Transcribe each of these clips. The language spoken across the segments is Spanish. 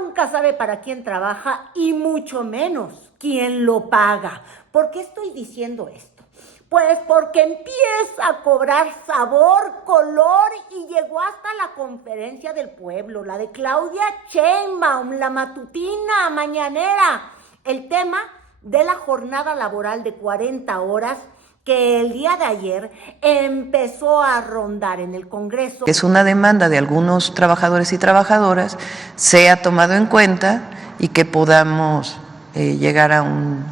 nunca sabe para quién trabaja y mucho menos quién lo paga. ¿Por qué estoy diciendo esto? Pues porque empieza a cobrar sabor, color y llegó hasta la conferencia del pueblo, la de Claudia Sheinbaum, la matutina, mañanera. El tema de la jornada laboral de 40 horas que el día de ayer empezó a rondar en el Congreso. Es una demanda de algunos trabajadores y trabajadoras, sea tomado en cuenta y que podamos llegar a un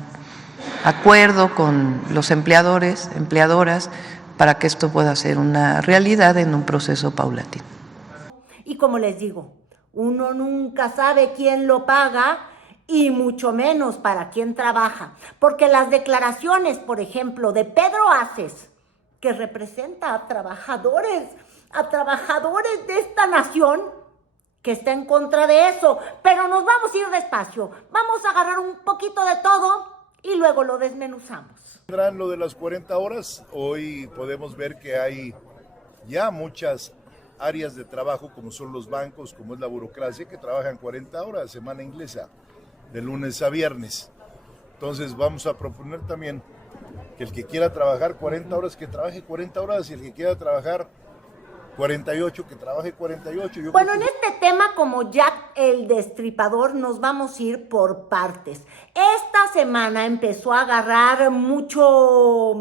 acuerdo con los empleadores, empleadoras, para que esto pueda ser una realidad en un proceso paulatino. Y como les digo, uno nunca sabe quién lo paga y mucho menos para quién trabaja. Porque las declaraciones, por ejemplo, de Pedro Aces, que representa a trabajadores de esta nación, que está en contra de eso. Pero nos vamos a ir despacio, vamos a agarrar un poquito de todo y luego lo desmenuzamos. Lo de las 40 horas, hoy podemos ver que hay ya muchas áreas de trabajo, como son los bancos, como es la burocracia, que trabajan 40 horas, semana inglesa, de lunes a viernes. Entonces vamos a proponer también que el que quiera trabajar 40 horas, que trabaje 40 horas, y el que quiera trabajar 48, que trabaje 48. Bueno, en este tema, como Jack el Destripador, nos vamos a ir por partes. Esta semana empezó a agarrar mucho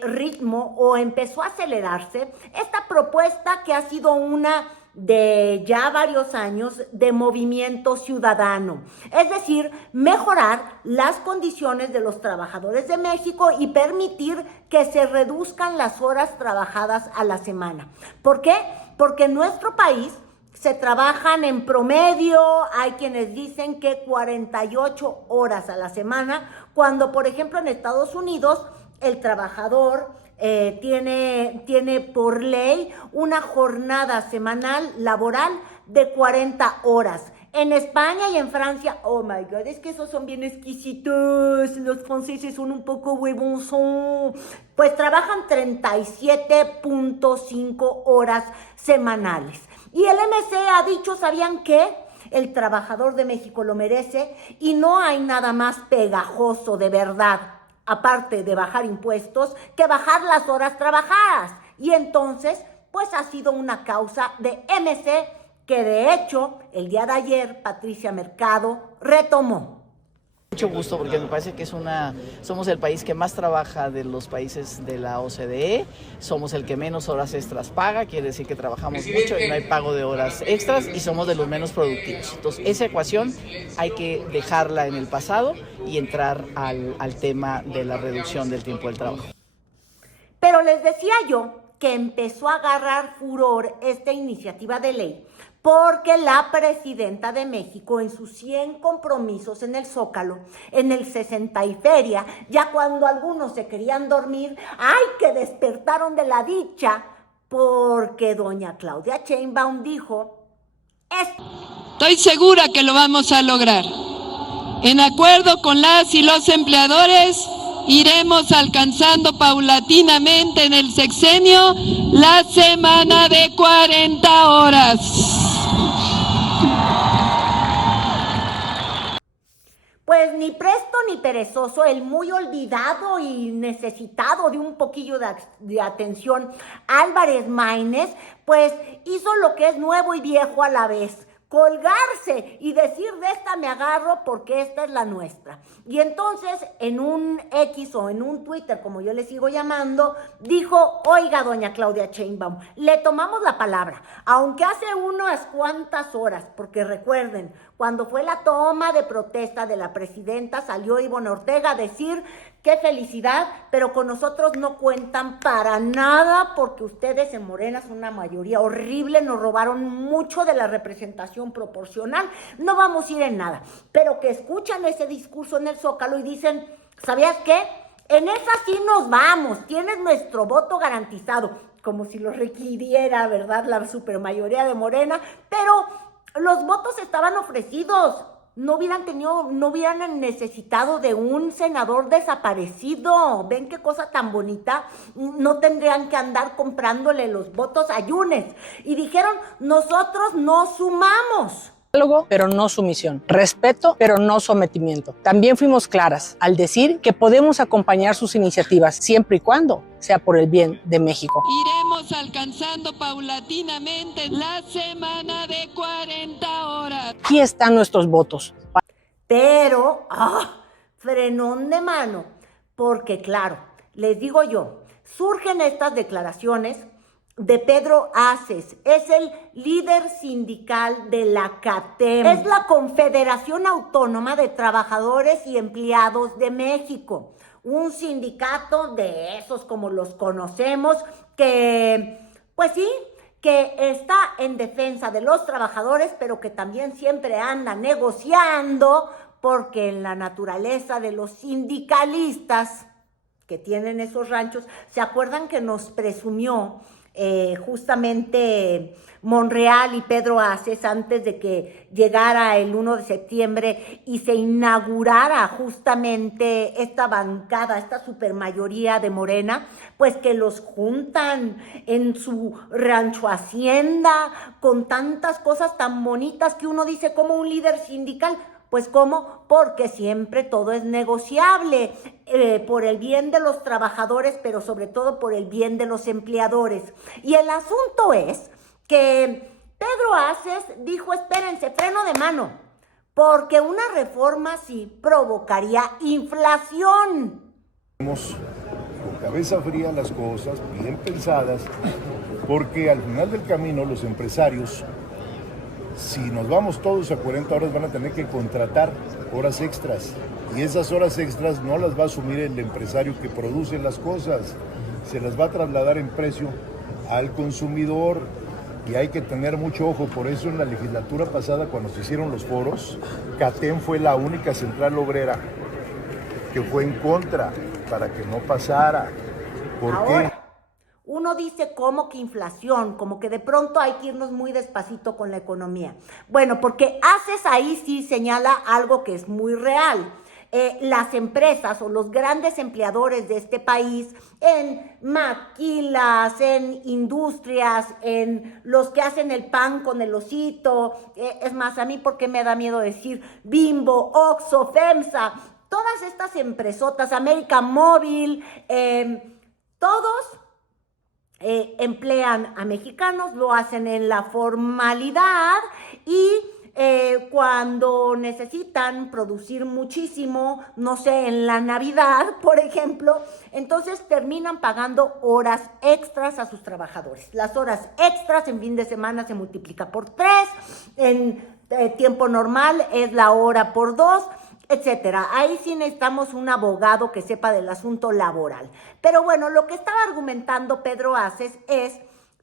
ritmo o empezó a acelerarse esta propuesta que ha sido una de ya varios años de Movimiento Ciudadano, es decir, mejorar las condiciones de los trabajadores de México y permitir que se reduzcan las horas trabajadas a la semana. ¿Por qué? Porque en nuestro país se trabajan en promedio, hay quienes dicen que 48 horas a la semana, cuando por ejemplo en Estados Unidos el trabajador tiene por ley una jornada semanal laboral de 40 horas. En España y en Francia, oh my God, es que esos son bien exquisitos, los franceses son un poco huevonzón, pues trabajan 37.5 horas semanales. Y el MC ha dicho, ¿sabían qué? El trabajador de México lo merece y no hay nada más pegajoso de verdad, aparte de bajar impuestos, que bajar las horas trabajadas. Y entonces, pues ha sido una causa de MC que de hecho, el día de ayer, Patricia Mercado retomó. Mucho gusto porque me parece que somos el país que más trabaja de los países de la OCDE, somos el que menos horas extras paga, quiere decir que trabajamos mucho y no hay pago de horas extras y somos de los menos productivos. Entonces esa ecuación hay que dejarla en el pasado y entrar al tema de la reducción del tiempo del trabajo. Pero les decía yo que empezó a agarrar furor esta iniciativa de ley porque la presidenta de México en sus 100 compromisos en el Zócalo, en el 60 y feria, ya cuando algunos se querían dormir, ¡ay, que despertaron de la dicha! Porque doña Claudia Sheinbaum dijo, estoy segura que lo vamos a lograr. En acuerdo con las y los empleadores, iremos alcanzando paulatinamente en el sexenio la semana de 40 horas. Pues ni presto ni perezoso, el muy olvidado y necesitado de un poquillo de atención, Álvarez Maínez, pues hizo lo que es nuevo y viejo a la vez, colgarse y decir de esta me agarro porque esta es la nuestra. Y entonces en un X o en un Twitter, como yo le sigo llamando, dijo, oiga doña Claudia Sheinbaum, le tomamos la palabra, aunque hace unas cuantas horas, porque recuerden, cuando fue la toma de protesta de la presidenta, salió Ivonne Ortega a decir, qué felicidad, pero con nosotros no cuentan para nada porque ustedes en Morena son una mayoría horrible, nos robaron mucho de la representación proporcional, no vamos a ir en nada. Pero que escuchan ese discurso en el Zócalo y dicen, ¿sabías qué? En esa sí nos vamos, tienes nuestro voto garantizado, como si lo requiriera, ¿verdad?, la supermayoría de Morena, pero los votos estaban ofrecidos. No hubieran necesitado de un senador desaparecido. ¿Ven qué cosa tan bonita? No tendrían que andar comprándole los votos a Yunes. Y dijeron, nosotros nos sumamos. Diálogo, pero no sumisión. Respeto, pero no sometimiento. También fuimos claras al decir que podemos acompañar sus iniciativas siempre y cuando sea por el bien de México. Iremos alcanzando paulatinamente la semana de 40 horas. Aquí están nuestros votos. Pero, frenón de mano, porque claro, les digo yo, surgen estas declaraciones de Pedro Aces, es el líder sindical de la CATEM, es la Confederación Autónoma de Trabajadores y Empleados de México, un sindicato de esos como los conocemos, que, pues sí, que está en defensa de los trabajadores, pero que también siempre anda negociando, porque en la naturaleza de los sindicalistas que tienen esos ranchos, ¿se acuerdan que nos presumió justamente Monreal y Pedro Aces antes de que llegara el 1 de septiembre y se inaugurara justamente esta bancada, esta supermayoría de Morena? Pues que los juntan en su rancho hacienda con tantas cosas tan bonitas que uno dice como un líder sindical. Pues ¿cómo? Porque siempre todo es negociable, por el bien de los trabajadores, pero sobre todo por el bien de los empleadores. Y el asunto es que Pedro Aces dijo, espérense, freno de mano, porque una reforma así provocaría inflación. Hacemos con cabeza fría las cosas, bien pensadas, porque al final del camino los empresarios, si nos vamos todos a 40 horas, van a tener que contratar horas extras. Y esas horas extras no las va a asumir el empresario que produce las cosas. Se las va a trasladar en precio al consumidor. Y hay que tener mucho ojo. Por eso en la legislatura pasada, cuando se hicieron los foros, CATEM fue la única central obrera que fue en contra para que no pasara. ¿Por qué? Uno dice como que inflación, como que de pronto hay que irnos muy despacito con la economía. Bueno, porque Aces ahí sí señala algo que es muy real. Las empresas o los grandes empleadores de este país en maquilas, en industrias, en los que hacen el pan con el osito, es más, a mí porque me da miedo decir Bimbo, Oxxo, FEMSA, todas estas empresotas, América Móvil, todos emplean a mexicanos, lo hacen en la formalidad y cuando necesitan producir muchísimo, no sé, en la Navidad, por ejemplo, entonces terminan pagando horas extras a sus trabajadores. Las horas extras en fin de semana se multiplica por 3, en tiempo normal es la hora por 2, etcétera. Ahí sí necesitamos un abogado que sepa del asunto laboral. Pero bueno, lo que estaba argumentando Pedro Aces es,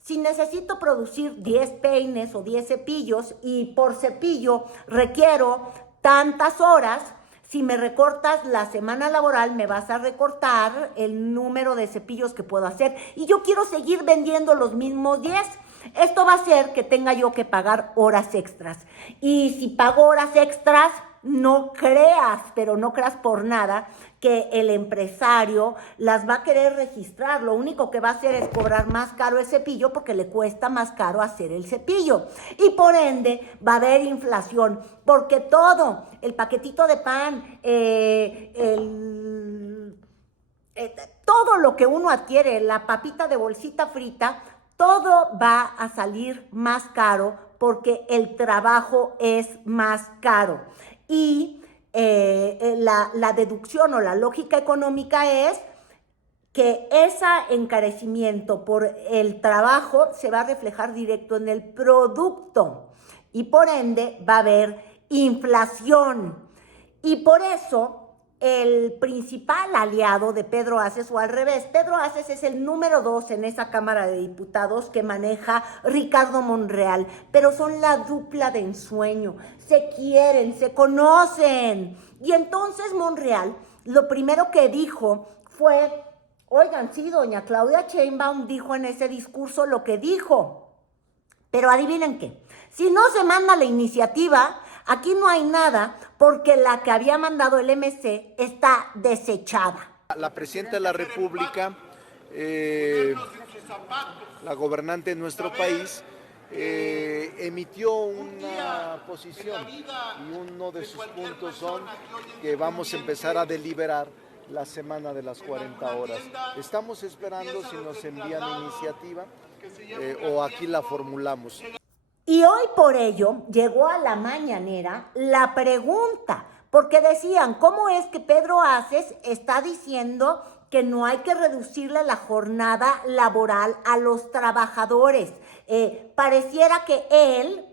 si necesito producir 10 peines o 10 cepillos y por cepillo requiero tantas horas, si me recortas la semana laboral, me vas a recortar el número de cepillos que puedo hacer y yo quiero seguir vendiendo los mismos 10. Esto va a hacer que tenga yo que pagar horas extras. Y si pago horas extras, no creas, pero no creas por nada que el empresario las va a querer registrar. Lo único que va a hacer es cobrar más caro el cepillo porque le cuesta más caro hacer el cepillo. Y por ende va a haber inflación porque todo, el paquetito de pan, todo lo que uno adquiere, la papita de bolsita frita, todo va a salir más caro porque el trabajo es más caro. Y la deducción o la lógica económica es que ese encarecimiento por el trabajo se va a reflejar directo en el producto y por ende va a haber inflación. Y por eso el principal aliado de Pedro Aces, o al revés, Pedro Aces es el número 2 en esa Cámara de Diputados que maneja Ricardo Monreal, pero son la dupla de ensueño, se quieren, se conocen. Y entonces Monreal lo primero que dijo fue, oigan, sí, doña Claudia Sheinbaum dijo en ese discurso lo que dijo, pero adivinen qué, si no se manda la iniciativa, aquí no hay nada porque la que había mandado el MC está desechada. La presidenta de la República, la gobernante de nuestro país, emitió una posición y uno de sus puntos son que vamos a empezar a deliberar la semana de las 40 horas. Estamos esperando si nos envían iniciativa o aquí la formulamos. Y hoy por ello llegó a la mañanera la pregunta, porque decían, ¿cómo es que Pedro Aces está diciendo que no hay que reducirle la jornada laboral a los trabajadores? Pareciera que él,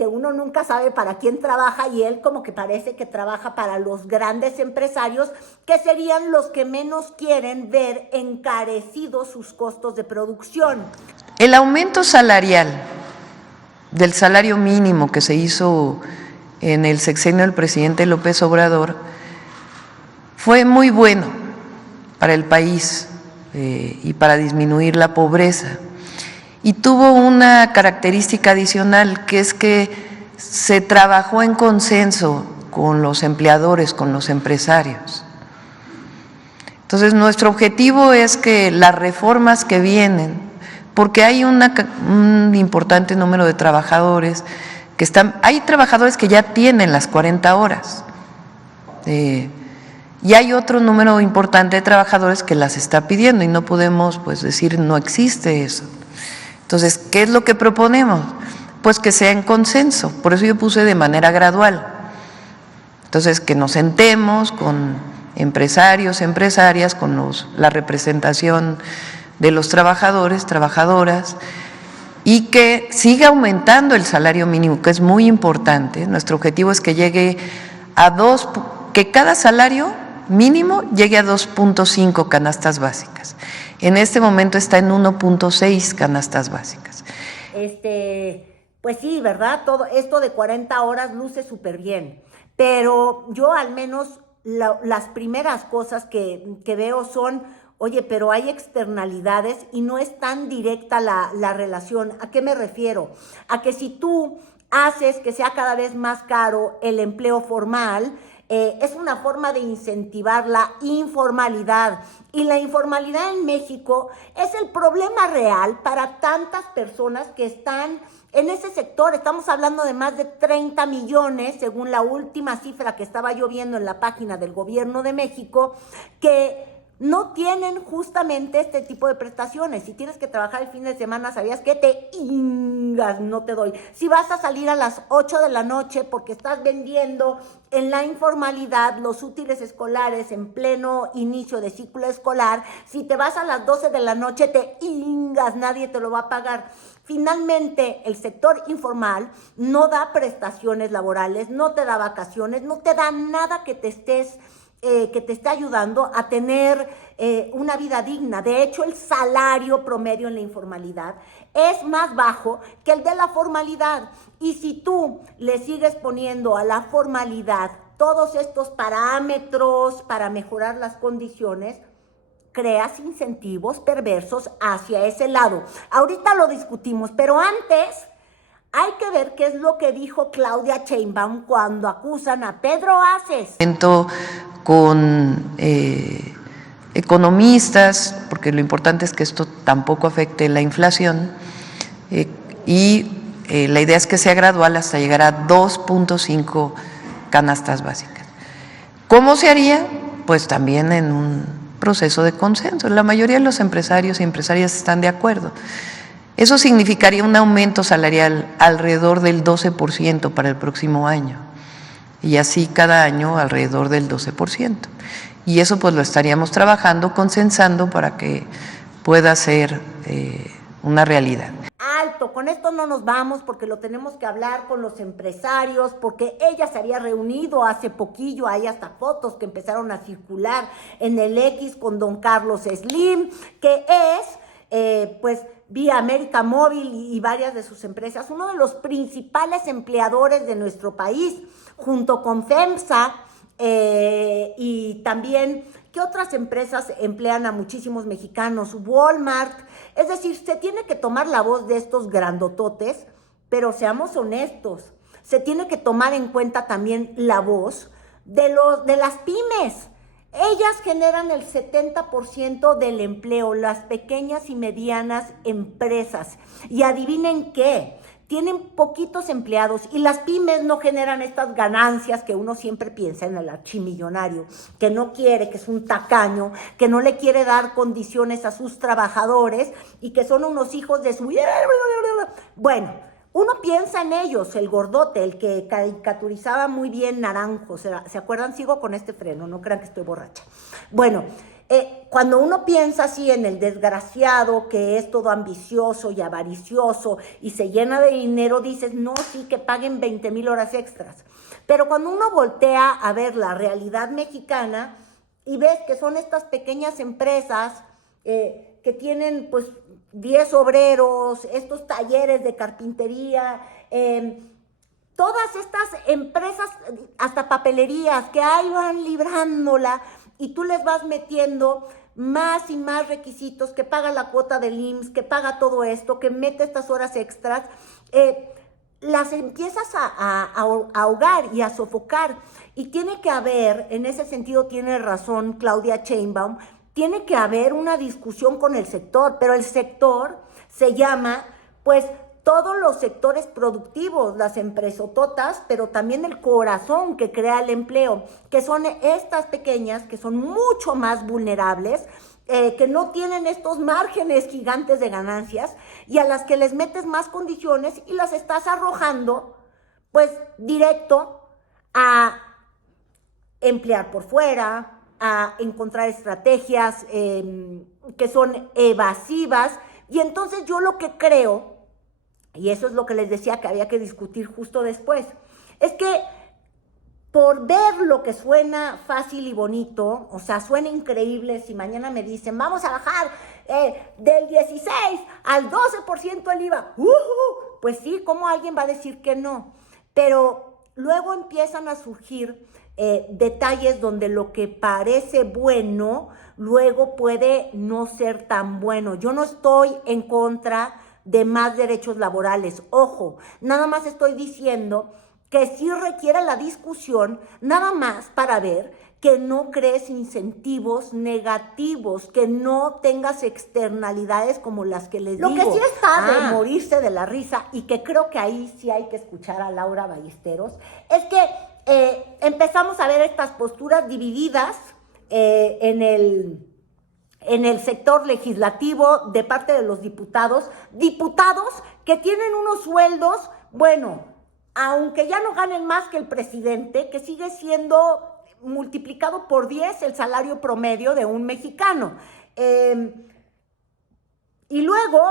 uno nunca sabe para quién trabaja y él como que parece que trabaja para los grandes empresarios, que serían los que menos quieren ver encarecidos sus costos de producción. El aumento salarial del salario mínimo que se hizo en el sexenio del presidente López Obrador fue muy bueno para el país y para disminuir la pobreza. Y tuvo una característica adicional, que es que se trabajó en consenso con los empleadores, con los empresarios. Entonces, nuestro objetivo es que las reformas que vienen, porque hay un importante número de trabajadores que hay trabajadores que ya tienen las 40 horas, y hay otro número importante de trabajadores que las está pidiendo y no podemos pues decir no existe eso. Entonces, ¿qué es lo que proponemos? Pues que sea en consenso, por eso yo puse de manera gradual. Entonces, que nos sentemos con empresarios, empresarias, con la representación de los trabajadores, trabajadoras, y que siga aumentando el salario mínimo, que es muy importante. Nuestro objetivo es que llegue que cada salario mínimo llegue a 2.5 canastas básicas. En este momento está en 1.6 canastas básicas. Pues sí, ¿verdad? Todo esto de 40 horas luce súper bien, pero yo al menos las primeras cosas que veo son, oye, pero hay externalidades y no es tan directa la relación. ¿A qué me refiero? A que si tú haces que sea cada vez más caro el empleo formal, es una forma de incentivar la informalidad. Y la informalidad en México es el problema real para tantas personas que están en ese sector. Estamos hablando de más de 30 millones, según la última cifra que estaba yo viendo en la página del Gobierno de México, que no tienen justamente este tipo de prestaciones. Si tienes que trabajar el fin de semana, ¿sabías qué? Te ingas, no te doy. Si vas a salir a las 8 de la noche porque estás vendiendo en la informalidad los útiles escolares en pleno inicio de ciclo escolar, si te vas a las 12 de la noche, te ingas, nadie te lo va a pagar. Finalmente, el sector informal no da prestaciones laborales, no te da vacaciones, no te da nada que te esté ayudando a tener una vida digna. De hecho, el salario promedio en la informalidad es más bajo que el de la formalidad. Y si tú le sigues poniendo a la formalidad todos estos parámetros para mejorar las condiciones, creas incentivos perversos hacia ese lado. Ahorita lo discutimos, pero antes hay que ver qué es lo que dijo Claudia Sheinbaum cuando acusan a Pedro Aces. Con economistas, porque lo importante es que esto tampoco afecte la inflación, la idea es que sea gradual hasta llegar a 2.5 canastas básicas. ¿Cómo se haría? Pues también en un proceso de consenso. La mayoría de los empresarios y empresarias están de acuerdo. Eso significaría un aumento salarial alrededor del 12% para el próximo año. Y así cada año alrededor del 12%. Y eso pues lo estaríamos trabajando, consensando para que pueda ser una realidad. Alto, con esto no nos vamos porque lo tenemos que hablar con los empresarios, porque ella se había reunido hace poquillo, hay hasta fotos que empezaron a circular en el X con don Carlos Slim, que es pues vía América Móvil y varias de sus empresas, uno de los principales empleadores de nuestro país, junto con FEMSA y también, ¿qué otras empresas emplean a muchísimos mexicanos? Walmart. Es decir, se tiene que tomar la voz de estos grandototes, pero seamos honestos, se tiene que tomar en cuenta también la voz de las pymes. Ellas generan el 70% del empleo, las pequeñas y medianas empresas. Y adivinen qué, tienen poquitos empleados y las pymes no generan estas ganancias que uno siempre piensa en el archimillonario, que no quiere, que es un tacaño, que no le quiere dar condiciones a sus trabajadores y que son unos hijos de su... Bueno, uno piensa en ellos, el gordote, el que caricaturizaba muy bien Naranjo, ¿se acuerdan? Sigo con este freno, no crean que estoy borracha. Bueno, cuando uno piensa así en el desgraciado que es todo ambicioso y avaricioso y se llena de dinero, dices, no, sí, que paguen 20,000 horas extras. Pero cuando uno voltea a ver la realidad mexicana y ves que son estas pequeñas empresas que tienen pues 10 obreros, estos talleres de carpintería, todas estas empresas, hasta papelerías, que ahí van librándola y tú les vas metiendo más y más requisitos, que paga la cuota del IMSS, que paga todo esto, que mete estas horas extras, las empiezas a ahogar y a sofocar. Y tiene que haber, en ese sentido tiene razón Claudia Sheinbaum, tiene que haber una discusión con el sector, pero el sector se llama, pues, todos los sectores productivos, las empresototas, pero también el corazón que crea el empleo, que son estas pequeñas, que son mucho más vulnerables, que no tienen estos márgenes gigantes de ganancias y a las que les metes más condiciones y las estás arrojando, pues, directo a emplear por fuera, a encontrar estrategias que son evasivas. Y entonces yo lo que creo, y eso es lo que les decía que había que discutir justo después, es que por ver lo que suena fácil y bonito, o sea, suena increíble si mañana me dicen, vamos a bajar del 16 al 12% el IVA, pues sí, ¿cómo alguien va a decir que no? Pero luego empiezan a surgir detalles donde lo que parece bueno, luego puede no ser tan bueno. Yo no estoy en contra de más derechos laborales, ojo, nada más estoy diciendo que sí requiere la discusión, nada más para ver que no crees incentivos negativos, que no tengas externalidades como las que les digo. Lo que sí está de morirse de la risa, y que creo que ahí sí hay que escuchar a Laura Ballesteros, es que empezamos a ver estas posturas divididas en el sector legislativo de parte de los diputados que tienen unos sueldos, bueno, aunque ya no ganen más que el presidente, que sigue siendo multiplicado por 10 el salario promedio de un mexicano. Y luego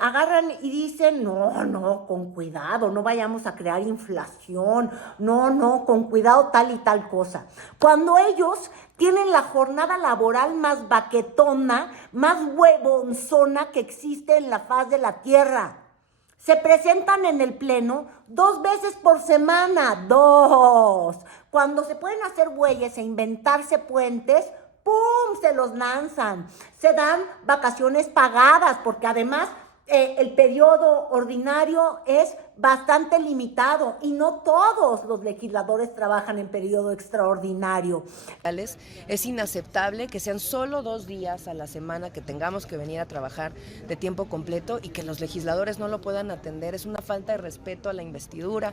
agarran y dicen, no, con cuidado, no vayamos a crear inflación, no, con cuidado tal y tal cosa. Cuando ellos tienen la jornada laboral más baquetona, más huevonzona que existe en la faz de la tierra. Se presentan en el pleno 2 veces por semana, 2. Cuando se pueden hacer güeyes e inventarse puentes, ¡pum!, se los lanzan. Se dan vacaciones pagadas, porque además el periodo ordinario es bastante limitado y no todos los legisladores trabajan en periodo extraordinario. Es inaceptable que sean solo 2 días a la semana que tengamos que venir a trabajar de tiempo completo y que los legisladores no lo puedan atender. Es una falta de respeto a la investidura,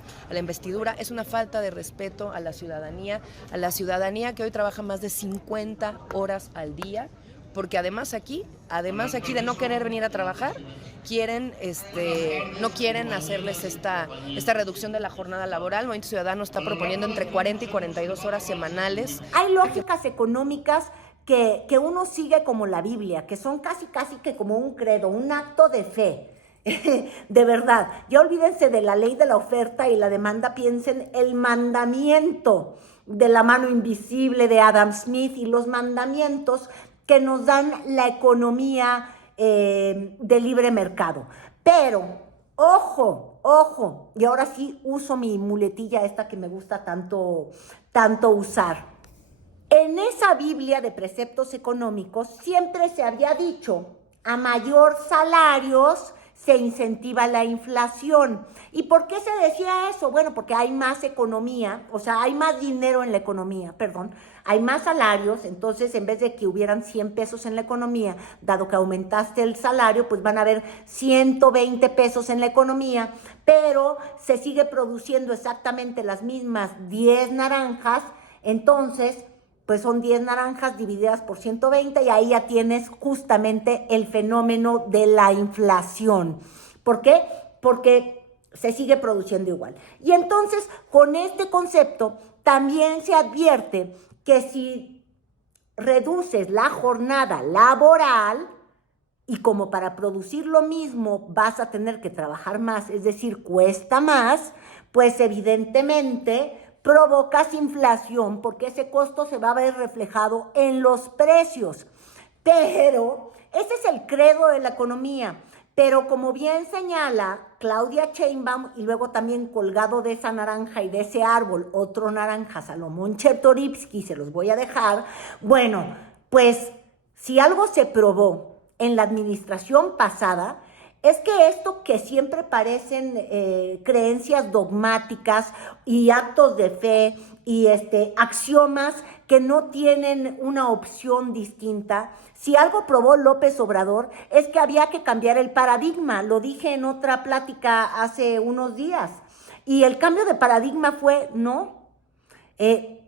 es una falta de respeto a la ciudadanía que hoy trabaja más de 50 horas al día. Porque además aquí de no querer venir a trabajar, no quieren hacerles esta reducción de la jornada laboral. El Movimiento Ciudadano está proponiendo entre 40 y 42 horas semanales. Hay lógicas económicas que uno sigue como la Biblia, que son casi que como un credo, un acto de fe. De verdad, ya olvídense de la ley de la oferta y la demanda, piensen el mandamiento de la mano invisible de Adam Smith y los mandamientos que nos dan la economía de libre mercado. Pero, ojo, y ahora sí uso mi muletilla esta que me gusta tanto usar. En esa Biblia de preceptos económicos siempre se había dicho, a mayor salarios se incentiva la inflación. ¿Y por qué se decía eso? Bueno, porque hay más economía, o sea, hay más dinero en la economía, perdón, hay más salarios, entonces en vez de que hubieran 100 pesos en la economía, dado que aumentaste el salario, pues van a haber 120 pesos en la economía, pero se sigue produciendo exactamente las mismas 10 naranjas, entonces pues son 10 naranjas divididas por 120 y ahí ya tienes justamente el fenómeno de la inflación. ¿Por qué? Porque se sigue produciendo igual. Y entonces, con este concepto, también se advierte que si reduces la jornada laboral y como para producir lo mismo vas a tener que trabajar más, es decir, cuesta más, pues evidentemente provocas inflación porque ese costo se va a ver reflejado en los precios. Pero ese es el credo de la economía. Pero como bien señala Claudia Sheinbaum, y luego también colgado de esa naranja y de ese árbol, otro naranja, Salomón Chertorivsky, se los voy a dejar. Bueno, pues si algo se probó en la administración pasada, es que esto que siempre parecen creencias dogmáticas y actos de fe y axiomas que no tienen una opción distinta, si algo probó López Obrador es que había que cambiar el paradigma. Lo dije en otra plática hace unos días. Y el cambio de paradigma fue, no,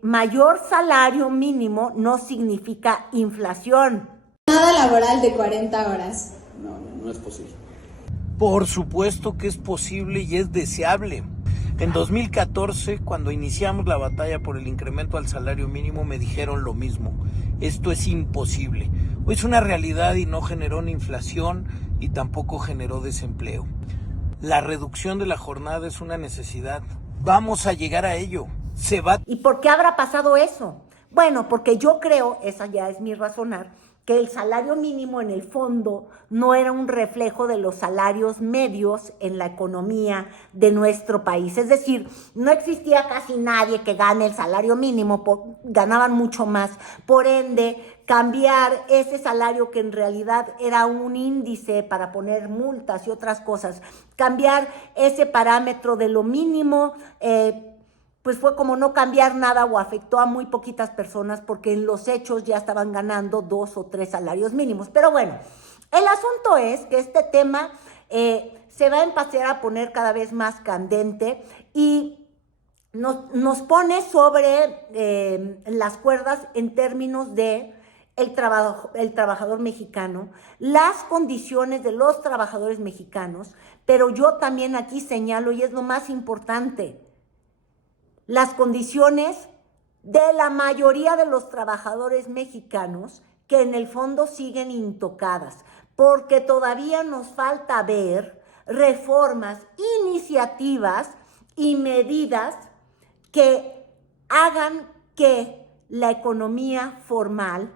mayor salario mínimo no significa inflación. Jornada laboral de 40 horas. No es posible. Por supuesto que es posible y es deseable. En 2014, cuando iniciamos la batalla por el incremento al salario mínimo, me dijeron lo mismo. Esto es imposible. Hoy es una realidad y no generó ni inflación y tampoco generó desempleo. La reducción de la jornada es una necesidad. Vamos a llegar a ello. ¿Y por qué habrá pasado eso? Bueno, porque yo creo, esa ya es mi razonar, que el salario mínimo en el fondo no era un reflejo de los salarios medios en la economía de nuestro país. Es decir, no existía casi nadie que gane el salario mínimo, ganaban mucho más. Por ende, cambiar ese salario que en realidad era un índice para poner multas y otras cosas, cambiar ese parámetro de lo mínimo, pues fue como no cambiar nada o afectó a muy poquitas personas porque en los hechos ya estaban ganando 2 o 3 salarios mínimos. Pero bueno, el asunto es que este tema se va a empezar a poner cada vez más candente y nos pone sobre las cuerdas en términos de el trabajador mexicano, las condiciones de los trabajadores mexicanos, pero yo también aquí señalo, y es lo más importante, las condiciones de la mayoría de los trabajadores mexicanos que en el fondo siguen intocadas, porque todavía nos falta ver reformas, iniciativas y medidas que hagan que la economía formal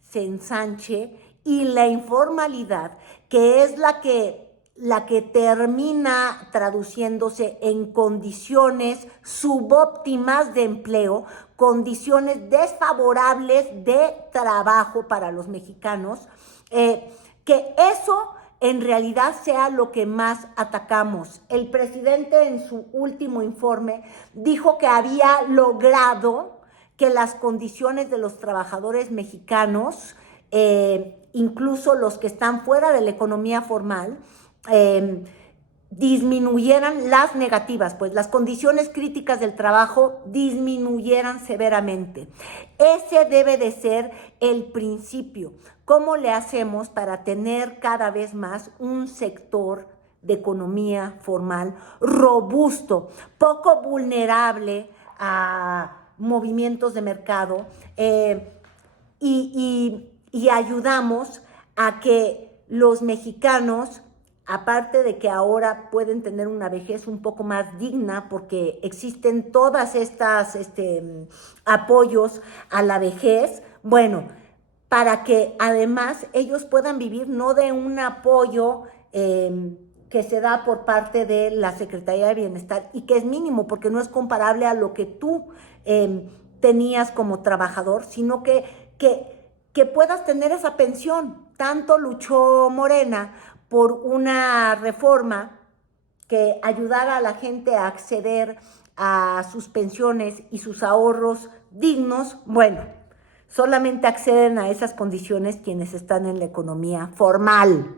se ensanche y la informalidad, que es la que termina traduciéndose en condiciones subóptimas de empleo, condiciones desfavorables de trabajo para los mexicanos, que eso en realidad sea lo que más atacamos. El presidente en su último informe dijo que había logrado que las condiciones de los trabajadores mexicanos, incluso los que están fuera de la economía formal, disminuyeran las negativas, pues las condiciones críticas del trabajo disminuyeran severamente. Ese debe de ser el principio. ¿Cómo le hacemos para tener cada vez más un sector de economía formal robusto, poco vulnerable a movimientos de mercado, y ayudamos a que los mexicanos, aparte de que ahora pueden tener una vejez un poco más digna porque existen todas estas apoyos a la vejez, bueno, para que además ellos puedan vivir no de un apoyo que se da por parte de la Secretaría de Bienestar y que es mínimo porque no es comparable a lo que tú tenías como trabajador, sino que puedas tener esa pensión. Tanto luchó Morena por una reforma que ayudara a la gente a acceder a sus pensiones y sus ahorros dignos, bueno, solamente acceden a esas condiciones quienes están en la economía formal.